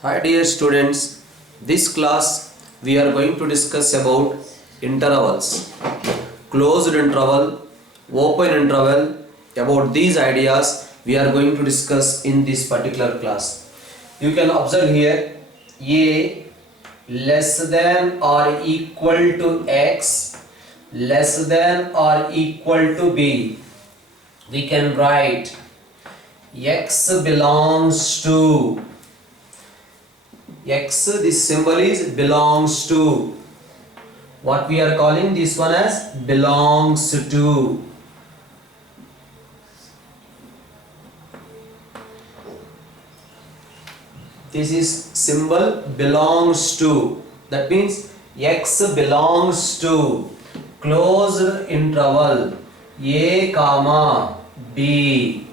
Hi dear students, this class we are going to discuss about intervals, closed interval, open interval. About these ideas we are going to discuss in this particular class. You can observe here A less than or equal to X less than or equal to B. We can write X belongs to X, this symbol is belongs to. What we are calling this one as belongs to. This is symbol belongs to. That means X belongs to closed interval A comma B.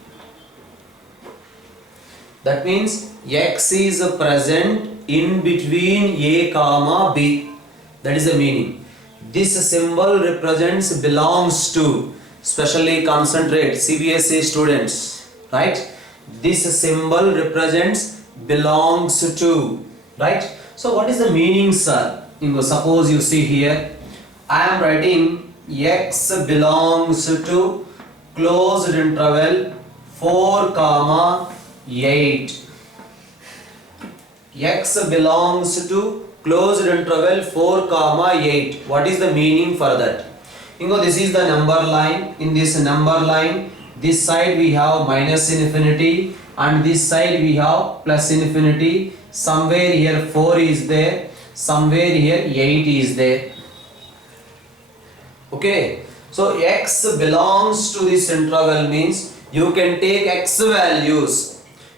That means X is present in between A comma B. That is the meaning. This symbol represents belongs to. Especially concentrate CBSE students, right? This symbol represents belongs to, right? So what is the meaning, sir? Suppose you see here, I am writing X belongs to closed interval 4 comma 8. X belongs to closed interval 4 comma 8. What is the meaning for that? This is the number line. In this number line, this side we have minus infinity and this side we have plus infinity. Somewhere here 4 is there, somewhere here 8 is there. Okay, so X belongs to this interval means you can take X values.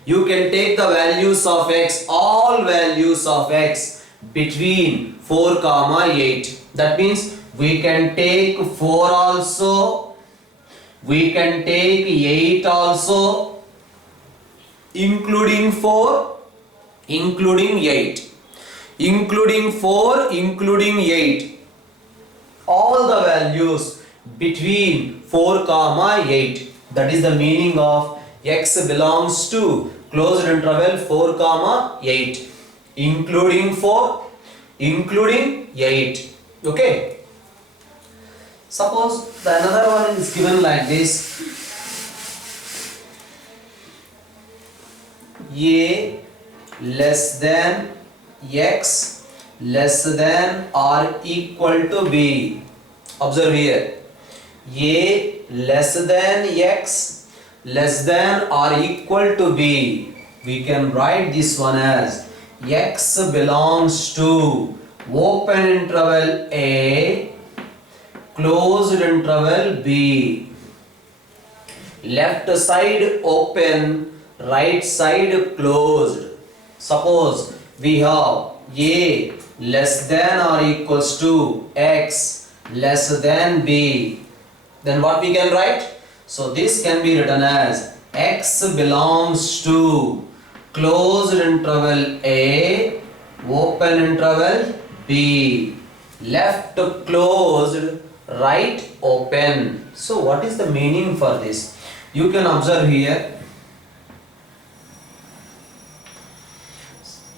You can take the values of X, all values of X between 4 comma 8. That means we can take 4 also, we can take 8 also, including 4, including 8, including 4, including 8. All the values between 4 comma 8. That is the meaning of X belongs to closed interval 4 comma 8, including 4, including 8. Okay. Suppose the another one is given like this. A less than X less than or equal to B. Observe here. A less than X less than or equal to B. We can write this one as X belongs to open interval A, closed interval B. Left side open, right side closed. Suppose we have A less than or equals to X less than B. Then what we can write? So this can be written as X belongs to closed interval A, open interval B, left closed, right open. So what is the meaning for this? You can observe here.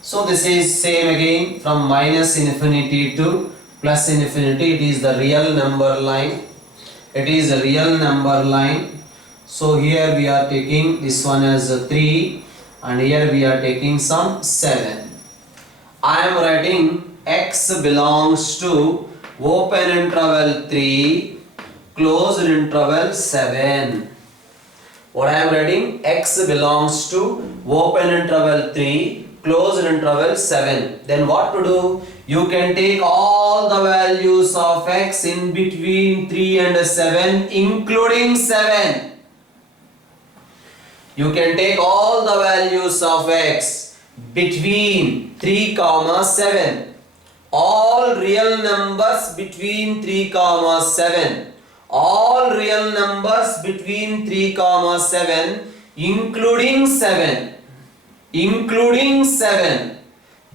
So this is same again, from minus infinity to plus infinity. It is the real number line. It is a real number line. So here we are taking this one as a 3 and here we are taking some 7. I am writing X belongs to open interval 3, closed interval 7. What I am writing? X belongs to open interval 3, closed interval 7. Then what to do? You can take all the values of X in between 3 and 7, including 7. You can take all the values of X between 3 comma 7. All real numbers between 3 comma 7. All real numbers between 3 comma 7, including 7. Including 7.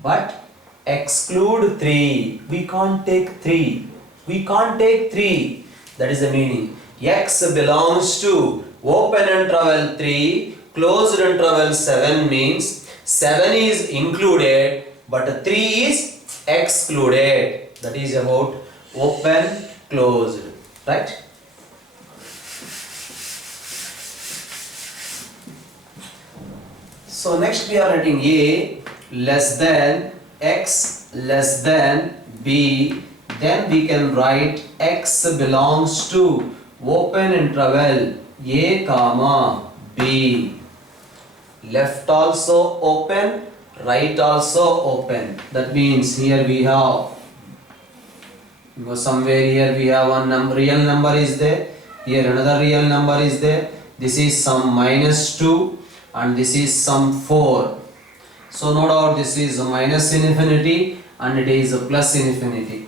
But exclude 3. We can't take 3. We can't take 3. That is the meaning. X belongs to open interval 3, closed interval 7 means 7 is included but 3 is excluded. That is about open closed, right? So next we are writing A less than x less than b, then we can write x belongs to open interval a comma b. Left also open, right also open. That means here we have, somewhere here we have one number, real number is there, here another real number is there, this is some -2 and this is some 4. So no doubt this is a minus infinity and it is a plus infinity.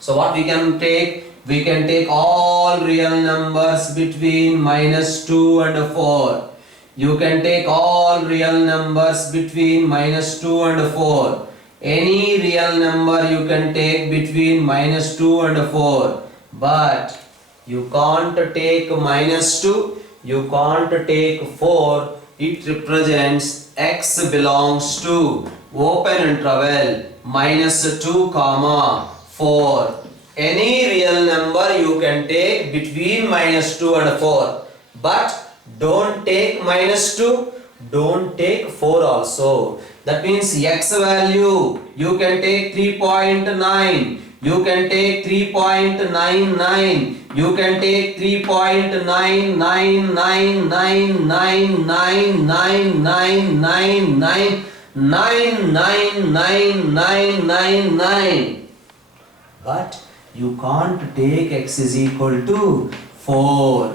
So what we can take? We can take all real numbers between -2 and 4. You can take all real numbers between -2 and 4. Any real number you can take between -2 and 4. But you can't take -2, you can't take 4. It represents x belongs to open interval -2 comma 4. Any real number you can take between -2 and 4. But don't take -2, don't take 4 also. That means x value you can take 3.9, you can take 3.99, you can take 3.9999999999999, but you can't take x is equal to 4,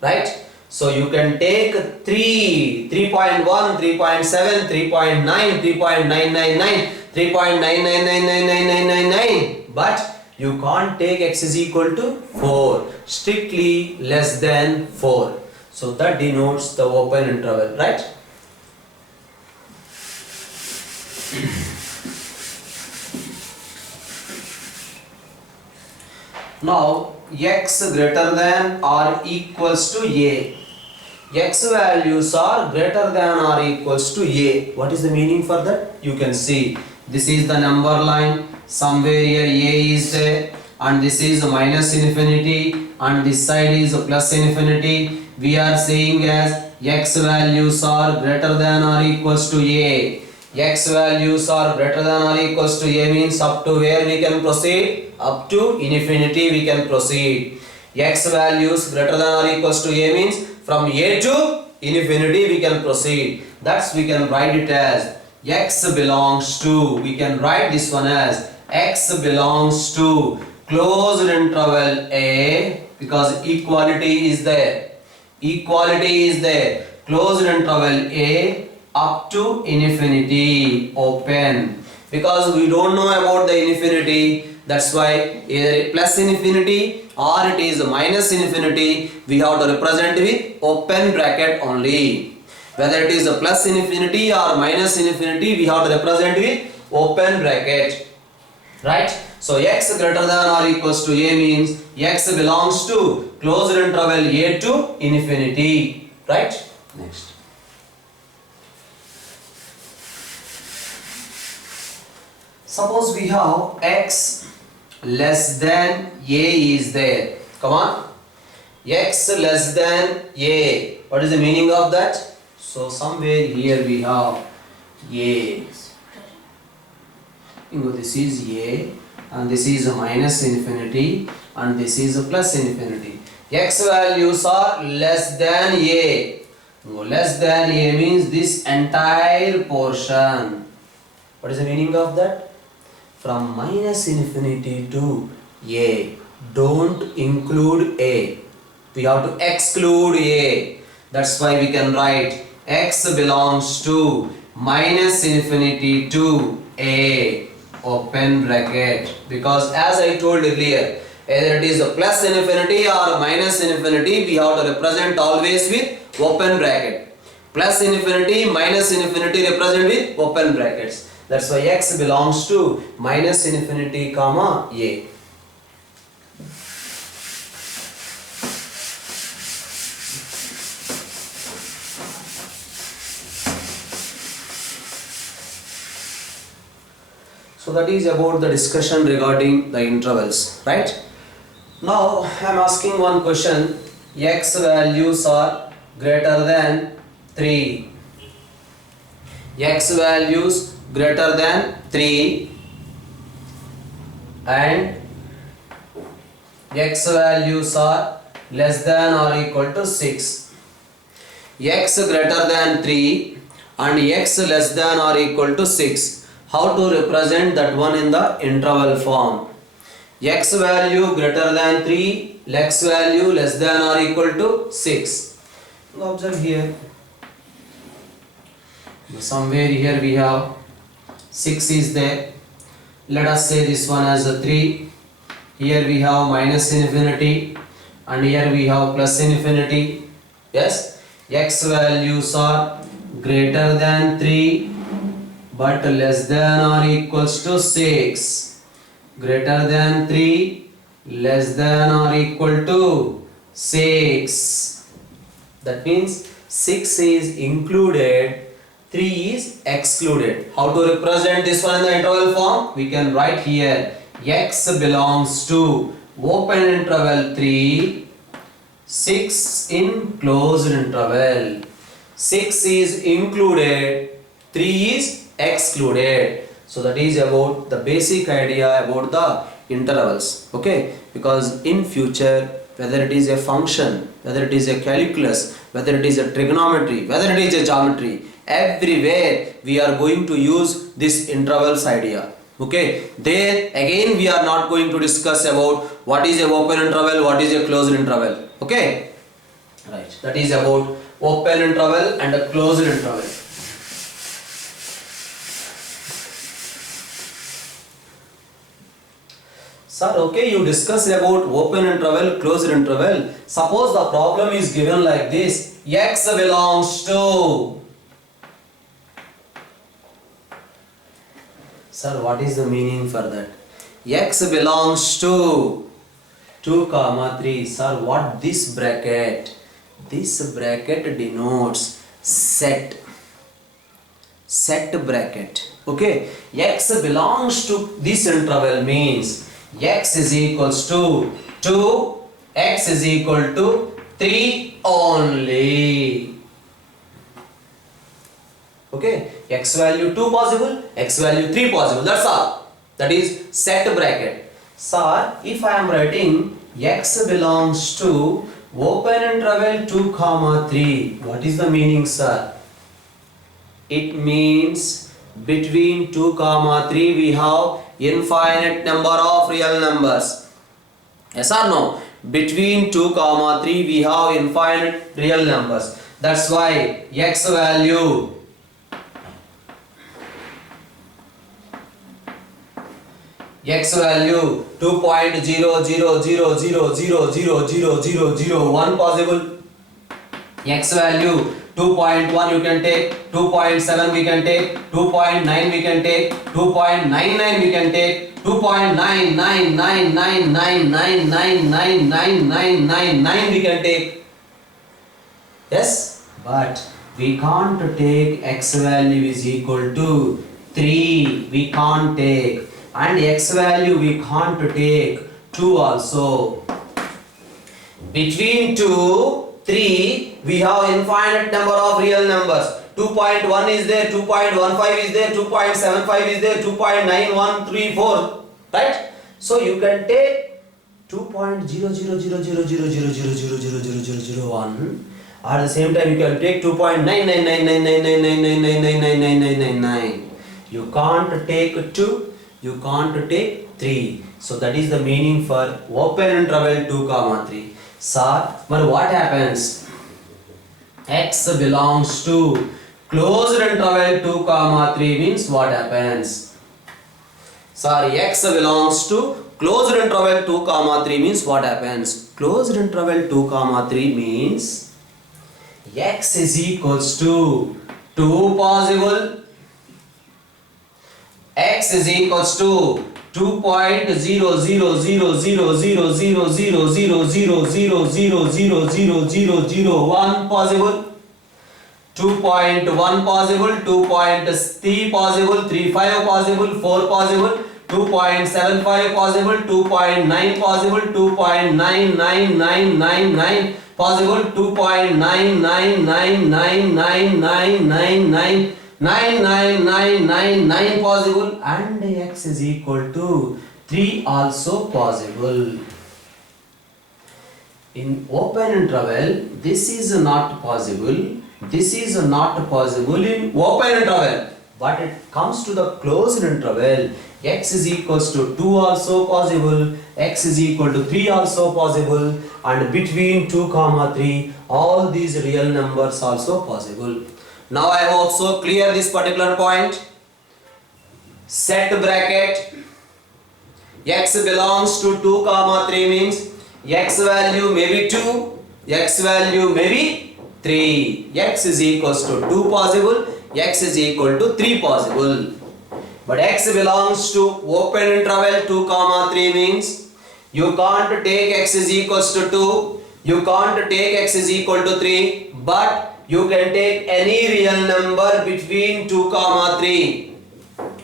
right? So you can take 3, 3.1, 3.7, 3.9, 3.999, 3.9999999, but you can't take x is equal to 4, strictly less than 4. So that denotes the open interval, right? Now x greater than or equals to a. X values are greater than or equals to a. What is the meaning for that? You can see this is the number line, somewhere here a is there, and this is minus infinity and this side is plus infinity. We are saying as x values are greater than or equals to a. X values are greater than or equals to a means up to where we can proceed? Up to infinity we can proceed. X values greater than or equals to a means from a to infinity we can proceed. That's we can write it as x belongs to, we can write this one as x belongs to closed interval a, because equality is there. Equality is there. Closed interval a up to infinity open, because we don't know about the infinity. That's why either plus infinity or it is minus infinity, we have to represent with open bracket only. Whether it is a plus infinity or minus infinity, we have to represent with open bracket, right? So x greater than or equals to a means x belongs to closed interval a to infinity, right? Next. Suppose we have x less than a is there. Come on. X less than a. What is the meaning of that? So somewhere here we have a. This is a and this is a minus infinity and this is a plus infinity. X values are less than a. Less than a means this entire portion. What is the meaning of that? From minus infinity to a. Don't include a. We have to exclude a. That's why we can write x belongs to minus infinity to a open bracket, because as I told earlier, either it is a plus infinity or minus infinity, we have to represent always with open bracket. Plus infinity, minus infinity represent with open brackets. That's why x belongs to minus infinity comma a. So that is about the discussion regarding the intervals, right? Now I am asking one question. X values are greater than 3. X values greater than 3 and X values are less than or equal to 6. X greater than 3 and X less than or equal to 6. How to represent that one in the interval form? X value greater than 3, X value less than or equal to 6. Now observe here. Somewhere here we have 6 is there. Let us say this one as a 3. Here we have minus infinity and here we have plus infinity. Yes, X values are greater than 3 but less than or equals to 6. Greater than 3, less than or equal to 6. That means 6 is included, 3 is excluded. How to represent this one in the interval form? We can write here X belongs to open interval 3, 6 in closed interval. 6 is included, 3 is excluded. So that is about the basic idea about the intervals. Okay, because in future, whether it is a function, whether it is a calculus, whether it is a trigonometry, whether it is a geometry, everywhere we are going to use this intervals idea. Okay, there again we are not going to discuss about what is a open interval, what is a closed interval. Okay, right, that is about open interval and a closed interval. Sir, okay, you discussed about open interval, closed interval. Suppose the problem is given like this. X belongs to. Sir, what is the meaning for that? X belongs to 2, 3. Sir, what this bracket? This bracket denotes set. Set bracket. Okay. X belongs to this interval means X is equals to 2, X is equal to 3 only. Okay, X value 2 possible, X value 3 possible, that's all. That is set bracket. Sir, if I am writing X belongs to open interval 2, 3, what is the meaning, sir? It means between 2, 3 we have infinite number of real numbers. Yes or no? Between 2, 3 we have infinite real numbers. That's why X value X value 2.00000000001 possible. X value 2.1 you can take, 2.7 we can take, 2.9 we can take, 2.99 we can take, 2.99999999999 we can take. Yes, but we can't take X value is equal to 3, we can't take, and X value we can't take 2 also. Between 2, 3 we have infinite number of real numbers. 2.1 is there, 2.15 is there, 2.75 is there, 2.9134, right? So you can take 2.0000000000001. At the same time you can take 2.9999999999999. You can't take 2, you can't take 3. So that is the meaning for open interval 2, 3. Sir, but what happens? X belongs to closed interval 2, 3 means what happens? Sorry, X belongs to closed interval 2, 3 means what happens? Closed interval 2, 3 means X is equals to 2 possible, X is equals to 2.00000000000000001 possible, 2.1 possible, 2.3 possible, 3.5 possible, 4 possible, 2.75 possible, 2.9 possible, 2.99999 possible, 2.99999999999 possible, and x is equal to 3 also possible. In open interval, this is not possible. This is not possible in open interval. But it comes to the closed interval. X is equals to 2 also possible. X is equal to 3 also possible. And between 2 comma 3, all these real numbers also possible. Now I have also clear this particular point. Set bracket. X belongs to 2 comma 3 means x value may be 2, x value may be 3. X is equals to 2 possible, x is equal to 3 possible. But x belongs to open interval 2 comma 3 means you can't take x is equals to 2, you can't take x is equal to 3, but you can take any real number between 2 comma 3.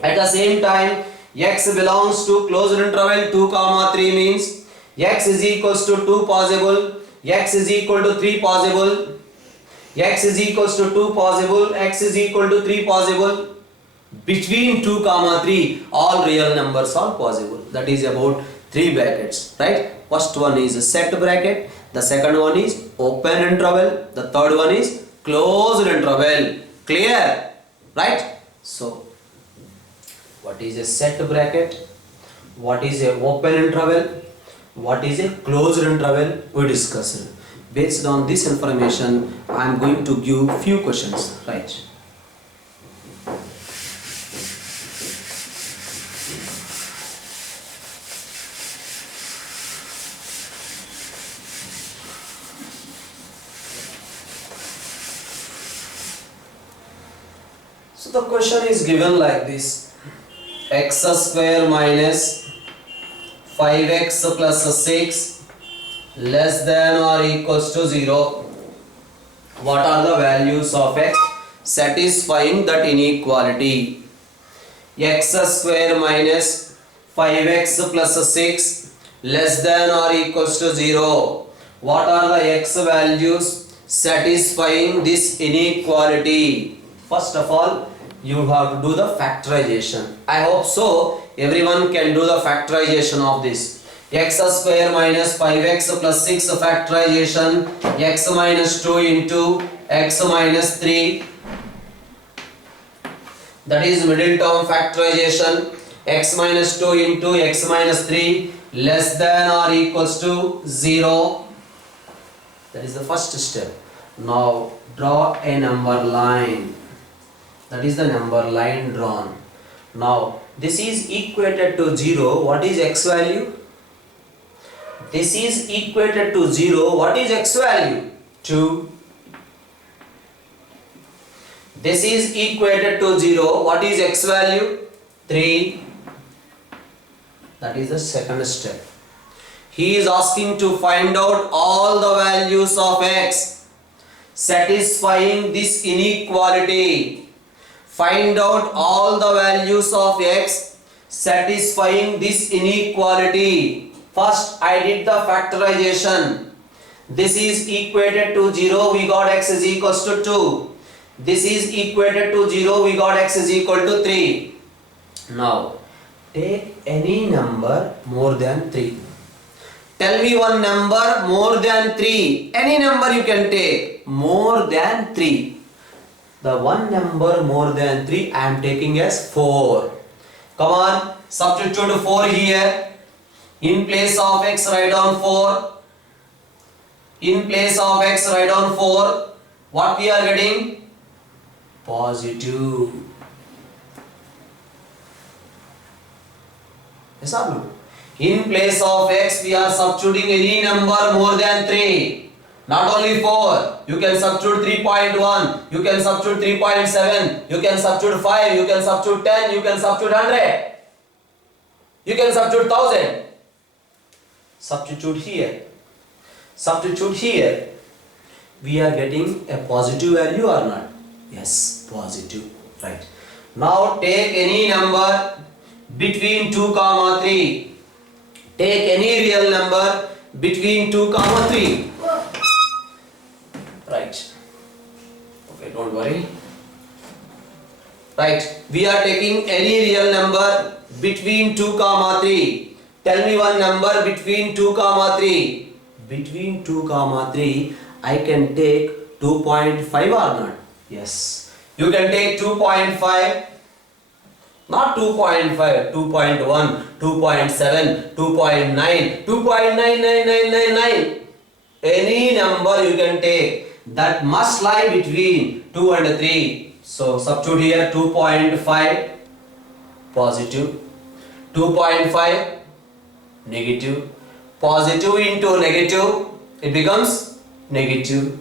At the same time, x belongs to closed interval 2 comma 3 means x is equals to 2 possible, x is equal to 3 possible, x is equals to 2 possible, x is equal to 3 possible. Between 2 comma 3, all real numbers are possible. That is about 3 brackets, right? First one is a set bracket, the second one is open interval, the third one is closed interval. Clear? Right? So, what is a set bracket? What is a open interval? What is a closed interval? We discussed. Based on this information, I am going to give few questions, right? So the question is given like this: x square minus 5x plus 6 less than or equals to 0. What are the values of x satisfying that inequality? X square minus 5x plus 6 less than or equals to 0. What are the x values satisfying this inequality? First of all, you have to do the factorization. I hope so everyone can do the factorization of this. X square minus 5x plus 6 factorization, x minus 2 into x minus 3, that is middle term factorization, x minus 2 into x minus 3 less than or equals to 0. That is the first step. Now draw a number line. That is the number line drawn. Now this is equated to 0. What is x value? This is equated to 0. What is x value? 2. This is equated to 0. What is x value? 3. That is the second step. He is asking to find out all the values of x satisfying this inequality. Find out all the values of x satisfying this inequality. First, I did the factorization. This is equated to 0, we got x is equals to 2. This is equated to 0, we got x is equal to 3. Now, take any number more than 3. Tell me one number more than 3. Any number you can take more than 3. The one number more than 3 I am taking as 4. Come on, substitute 4 here. In place of x write down 4. In place of x write down 4. What we are getting? Positive. Yes or no? In place of x we are substituting any number more than 3. Not only 4, you can substitute 3.1, you can substitute 3.7, you can substitute 5, you can substitute 10, you can substitute 100, you can substitute 1000. Substitute here. Substitute here. We are getting a positive value or not? Yes, positive. Right. Now take any number between 2 comma 3. Take any real number between 2 comma 3. Right. Okay, don't worry. Right. We are taking any real number between 2 comma 3. Tell me one number between 2 comma 3. Between 2 comma 3, I can take 2.5 or not? Yes. You can take 2.5. Not 2.5, 2.1, 2.7, 2.9, 2.99999. Any number you can take that must lie between 2 and 3. So substitute here 2.5 positive, 2.5 negative, positive into negative, it becomes negative.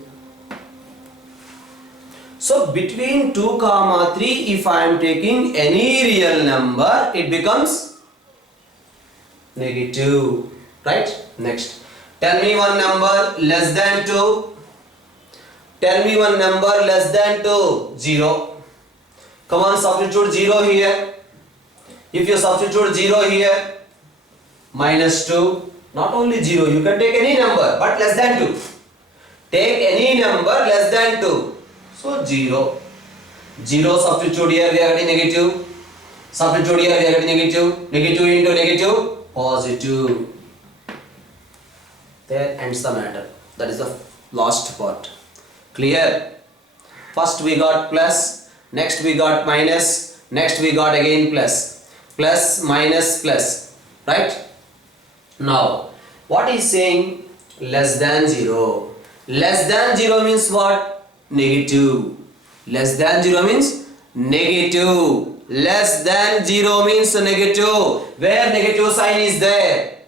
So between 2 comma 3, if I am taking any real number, it becomes negative. Right? Next. Tell me one number less than 2. Tell me one number less than 2. 0. Come on, substitute 0 here. If you substitute 0 here, minus 2. Not only 0, you can take any number, but less than 2. Take any number less than 2. So 0. 0 substitute here, we are getting negative. Substitute here, we are getting negative. Negative into negative, positive. There ends the matter. That is the last part. Clear? First we got plus, next we got minus, next we got again plus. Plus, minus, plus. Right? Now, what is saying? Less than 0. Less than 0 means what? Negative. Less than 0 means negative. Less than 0 means negative. Where negative sign is there?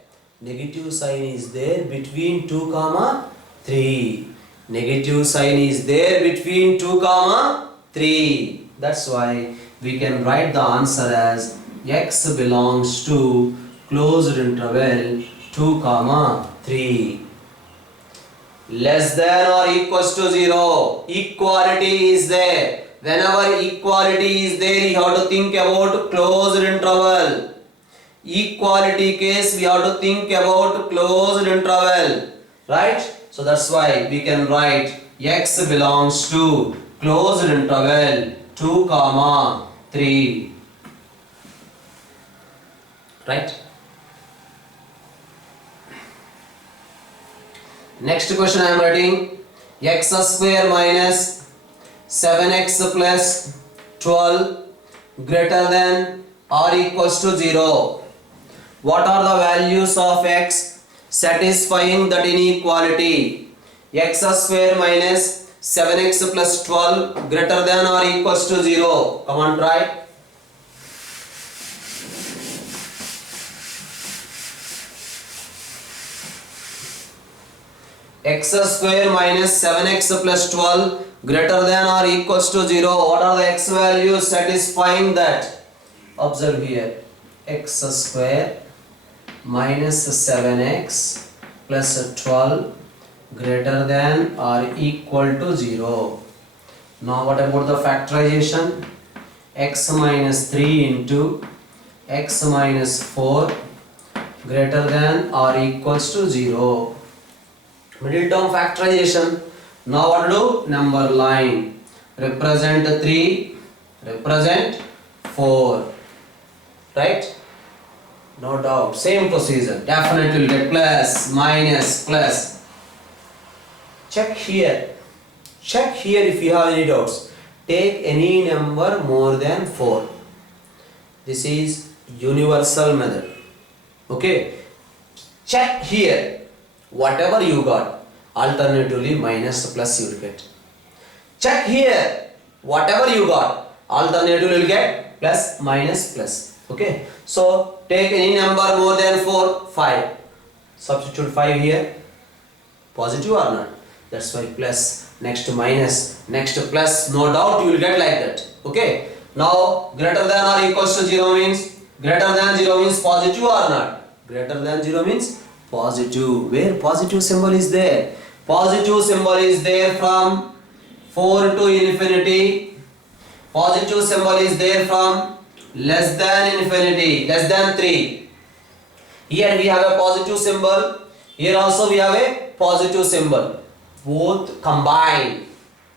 Negative sign is there between 2 comma 3. Negative sign is there between 2 comma 3. That's why we can write the answer as x belongs to closed interval 2 comma 3. Less than or equals to 0. Equality is there. Whenever equality is there, you have to think about closed interval. Equality case, we have to think about closed interval. Right? So that's why we can write x belongs to closed interval 2 comma 3. Right? Next question I am writing x square minus 7x plus 12 greater than or equals to 0. What are the values of x satisfying that inequality? X square minus 7x plus 12 greater than or equals to 0. Come on, try. X square minus 7x plus 12 greater than or equals to 0. What are the x values satisfying that? Observe here. X square minus 7x plus 12 greater than or equal to 0. Now what about the factorization? X minus 3 into x minus 4 greater than or equals to 0. Middle term factorization. Now what to do? Number line. Represent 3, represent 4. Right? No doubt. Same procedure. Definitely will get plus, minus, plus. Check here. Check here if you have any doubts. Take any number more than 4. This is universal method. Okay. Check here. Whatever you got, alternatively minus plus you will get. Check here. Whatever you got, alternatively you will get plus, minus, plus. Okay. So take any number more than 4, 5. Substitute 5 here. Positive or not? That's why plus, next minus, next plus. No doubt you will get like that. Okay. Now greater than or equals to 0 means, greater than 0 means positive or not? Greater than 0 means positive. Where positive symbol is there? Positive symbol is there from 4 to infinity. positive symbol is there from less than infinity, less than 3. Here we have a positive symbol, here also we have a positive symbol, both combined,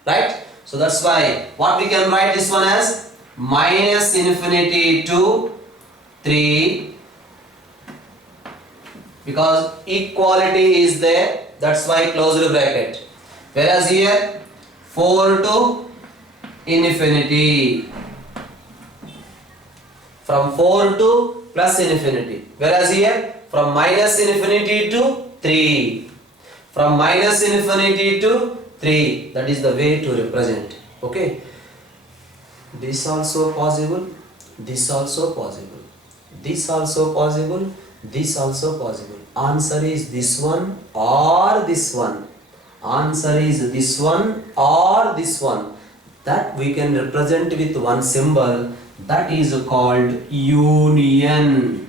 right? So that's why what we can write this one as minus infinity to 3, because equality is there, that's why closed bracket. Whereas here 4 to infinity, from 4 to plus infinity, whereas here from minus infinity to 3, from minus infinity to 3, that is the way to represent. Okay, this also possible, this also possible, this also possible, this also possible. Answer is this one or this one. Answer is this one or this one. That we can represent with one symbol, that is called union.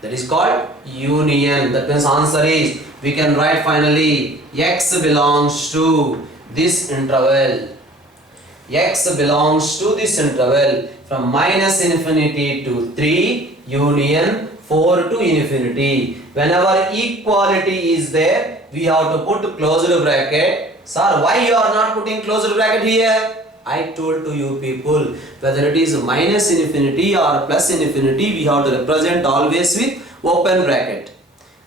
That is called union. That means answer is, we can write finally x belongs to this interval. X belongs to this interval from minus infinity to 3 union 4 to infinity. Whenever equality is there, we have to put closed bracket. Sir, why you are not putting closed bracket here? I told to you people, whether it is minus infinity or plus infinity, we have to represent always with open bracket.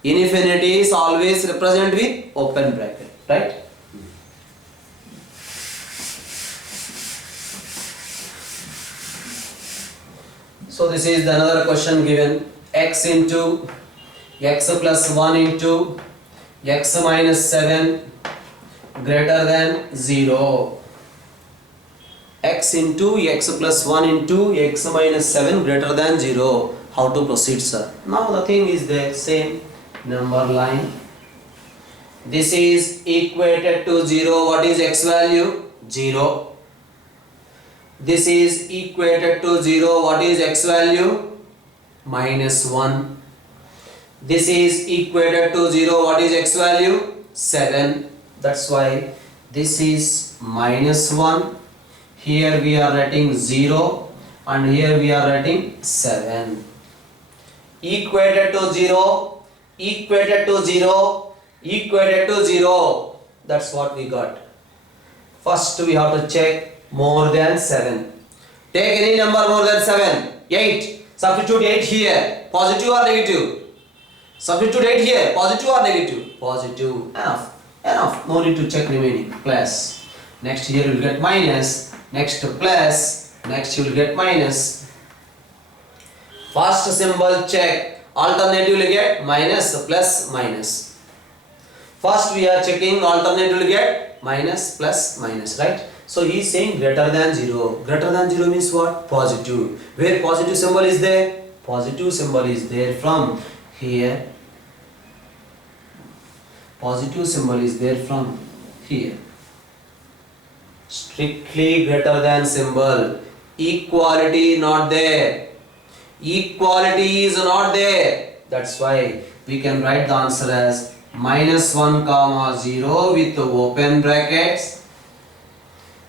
Infinity is always represent with open bracket, right? So this is another question given, x into x plus 1 into x minus 7 greater than 0. X into x plus 1 into x minus 7 greater than 0. How to proceed, sir? Now the thing is the same number line. This is equated to 0. What is x value? 0. This is equated to 0. What is x value? Minus 1. This is equated to 0. What is x value? 7. That's why this is minus 1. Here we are writing 0 and here we are writing 7. Equated to 0, equated to 0, equated to 0. That's what we got. First we have to check more than 7. Take any number more than 7. 8. Substitute 8 here. Positive or negative? Substitute 8 here. Positive or negative? Positive. Enough. Enough. No need to check remaining. Plus. Next here you will get minus. Next plus. Next you will get minus. First symbol check. Alternative will get minus, plus, minus. First we are checking alternative will get minus, plus, minus, right? So he is saying greater than 0. Greater than 0 means what? Positive. Where positive symbol is there? Positive symbol is there from here. Positive symbol is there from here. Strictly greater than symbol. Equality not there. Equality is not there. That's why we can write the answer as minus 1 comma 0 with open brackets.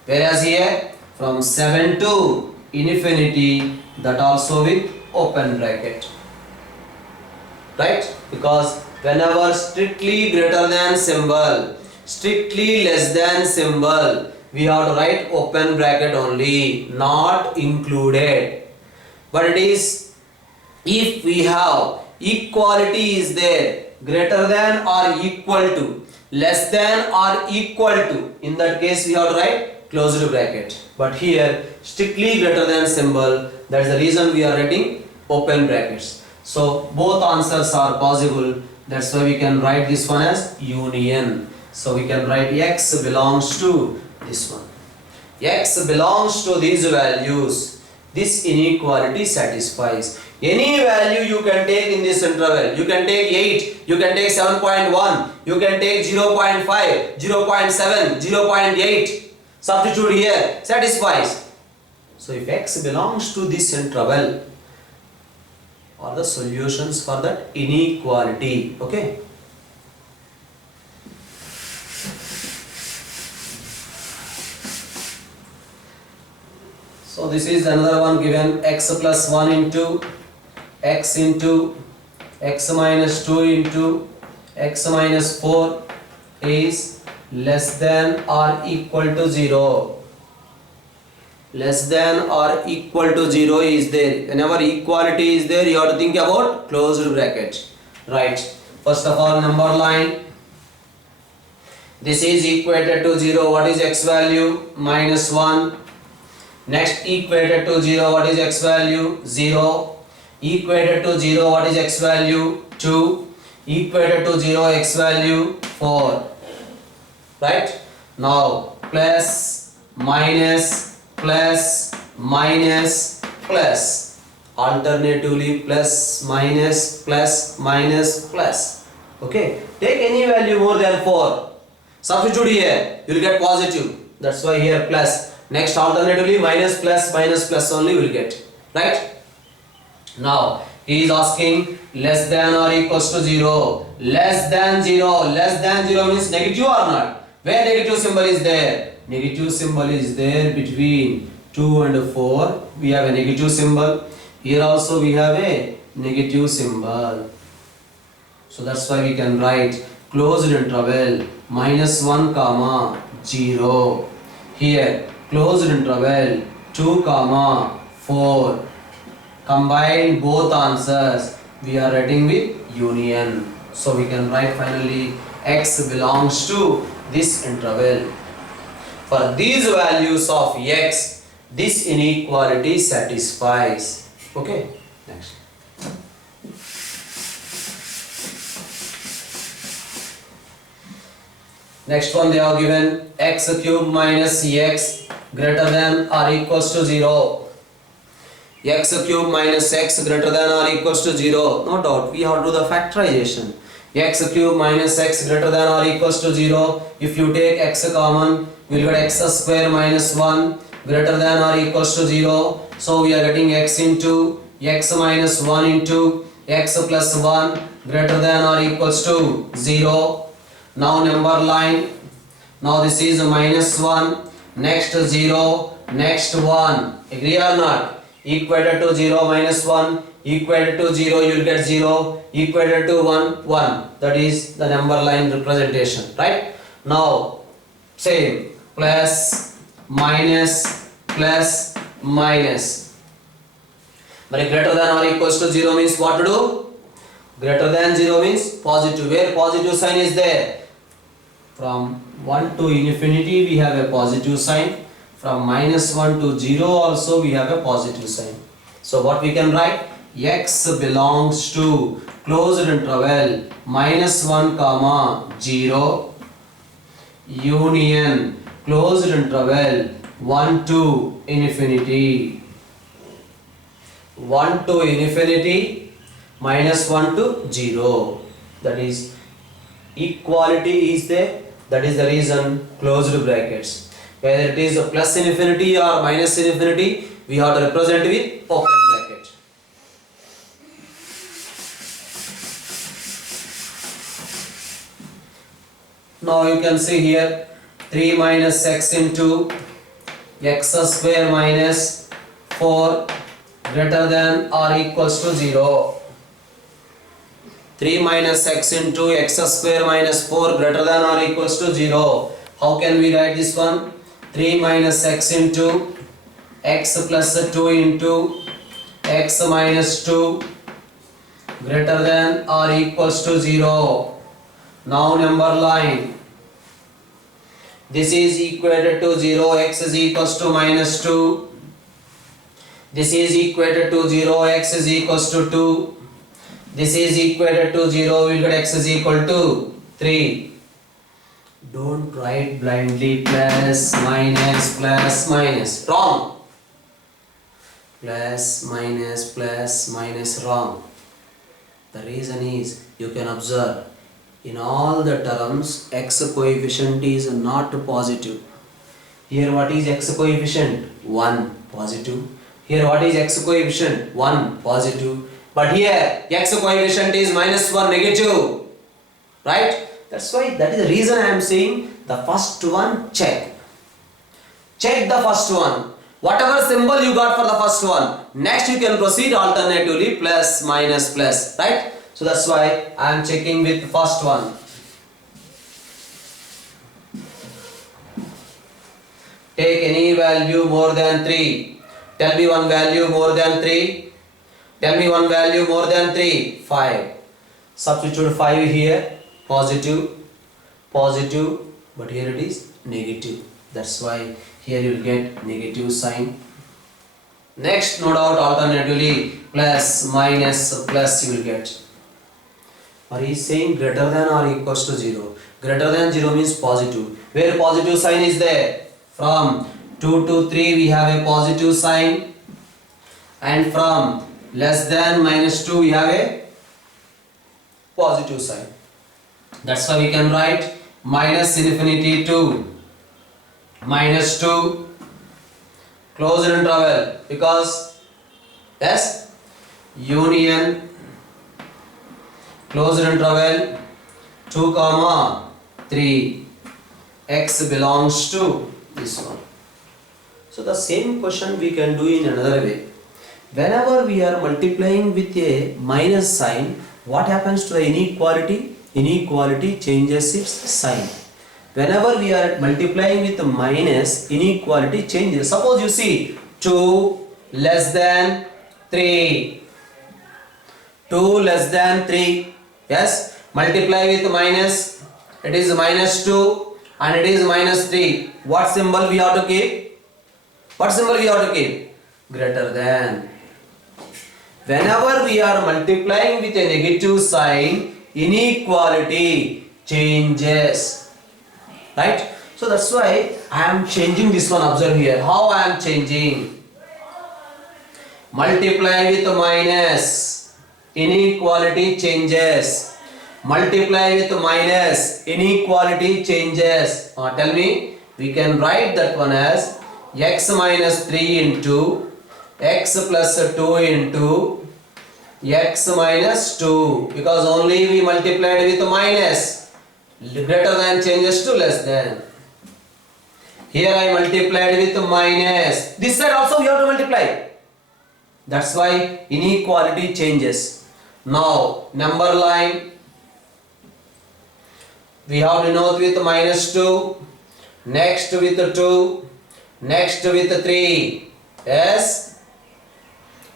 Whereas here from 7 to infinity, that also with open bracket. Right? Because whenever strictly greater than symbol, strictly less than symbol, we have to write open bracket only, not included. But it is, if we have equality is there, greater than or equal to, less than or equal to, in that case we have to write closed bracket. But here strictly greater than symbol, that is the reason we are writing open brackets. So both answers are possible. That's why we can write this one as union. So we can write x belongs to this one. X belongs to these values. This inequality satisfies. Any value you can take in this interval. You can take 8, you can take 7.1, you can take 0.5, 0.7, 0.8. Substitute here, satisfies. So if x belongs to this interval, are the solutions for that inequality. Okay. So this is another one given, x plus 1 into x minus 2 into x minus 4 is less than or equal to 0. Less than or equal to 0 is there. Whenever equality is there, you have to think about closed bracket. Right. First of all, number line. This is equated to 0. What is x value? Minus 1. Next, equated to 0. What is x value? 0. Equated to 0. What is x value? 2. Equated to 0. X value 4. Right. Now, plus, minus, plus, minus, plus. Alternatively, plus, minus, plus, minus, plus. Okay. Take any value more than 4. Substitute here. You will get positive. That's why here plus. Next, alternatively, minus, plus only will get. Right. Now, he is asking less than or equals to 0. Less than 0. Less than 0 means negative or not? Where negative symbol is there? Negative symbol is there between 2 and 4. We have a negative symbol. Here also we have a negative symbol. So that's why we can write closed interval minus 1 comma 0. Here closed interval 2 comma 4. Combine both answers. We are writing with union. So we can write finally x belongs to this interval. For these values of x, this inequality satisfies. Okay. Next. Next one, they are given x cube minus x greater than or equals to 0. X cube minus x greater than or equals to 0. No doubt, we have to do the factorization. X cube minus x greater than or equals to 0. If you take x common, we will get x square minus 1 greater than or equals to 0. So we are getting x into x minus 1 into x plus 1 greater than or equals to 0. Now number line. Now this is minus 1. Next 0. Next 1. Agree or not? Equated to 0 minus 1. Equated to 0, you will get 0. Equated to 1, 1. That is the number line representation. Right? Now same. Plus, minus, plus, minus. But greater than or equals to 0 means what to do? Greater than 0 means positive. Where positive sign is there? From 1 to infinity we have a positive sign. From minus 1 to 0 also we have a positive sign. So what we can write? X belongs to closed interval minus 1 comma 0 union closed interval 1 to infinity. 1 to infinity minus 1 to 0. That is equality is there. That is the reason closed brackets. Whether it is a plus infinity or minus infinity, we have to represent with open bracket. Now you can see here 3 minus x into x square minus 4 greater than or equals to 0. 3 minus x into x square minus 4 greater than or equals to 0. How can we write this one? 3 minus x into x plus 2 into x minus 2 greater than or equals to 0. Now number line. This is equated to 0, x is equals to minus 2. This is equated to 0, x is equals to 2. This is equated to 0, we will get x is equal to 3. Don't write blindly plus, minus. Wrong. Plus, minus, wrong. The reason is, you can observe, in all the terms, x coefficient is not positive. Here what is x coefficient? 1, positive. Here what is x coefficient? 1, positive. But here x coefficient is minus 1, negative. Right? That's why, that is the reason I am saying the first one check. Check the first one. Whatever symbol you got for the first one, next you can proceed alternatively plus minus plus, right? So that's why I am checking with the first one. Take any value more than 3. Tell me one value more than 3. Tell me one value more than 3. 5. Substitute 5 here. Positive, positive, but here it is negative. That's why here you will get negative sign. Next, note out alternatively plus minus plus you will get. Or he is saying greater than or equals to 0. Greater than 0 means positive. Where positive sign is there? From 2 to 3 we have a positive sign, and from less than minus 2 we have a positive sign. That's why we can write minus infinity to minus 2 closed interval, because yes, union closed interval 2 comma 3 x belongs to this one. So the same question we can do in another way. Whenever we are multiplying with a minus sign, what happens to the inequality? Inequality changes its sign. Whenever we are multiplying with a minus, inequality changes. Suppose you see 2 less than 3. 2 less than 3. Yes, multiply with minus. It is minus 2 and it is minus 3. What symbol we have to keep? What symbol we have to keep? Greater than. Whenever we are multiplying with a negative sign, inequality changes. Right? So that's why I am changing this one. Observe here how I am changing. Multiply with minus, inequality changes. Multiply with minus, inequality changes. Tell me, we can write that one as x minus 3 into x plus 2 into x minus 2, because only we multiplied with minus. Greater than changes to less than. Here I multiplied with minus. This side also we have to multiply. That's why inequality changes. Now number line we have to note with minus 2, next with 2, next with 3. Yes,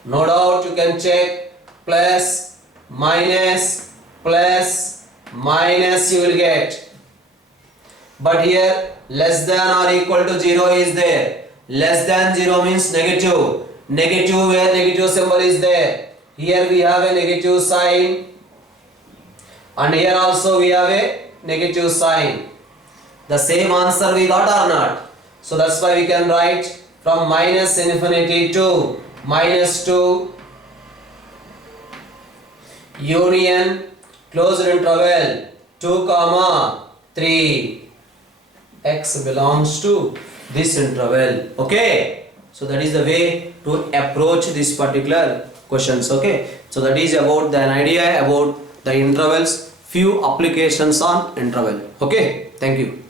no doubt you can check plus minus you will get. But here less than or equal to 0 is there. Less than 0 means negative. Negative, where negative symbol is there. Here we have a negative sign, and here also we have a negative sign. The same answer we got or not? So that's why we can write from minus infinity to minus 2 union closed interval 2 comma 3 x belongs to this interval. Okay, so that is the way to approach this particular questions. Okay, so that is about an idea about the intervals, few applications on interval. Okay, thank you.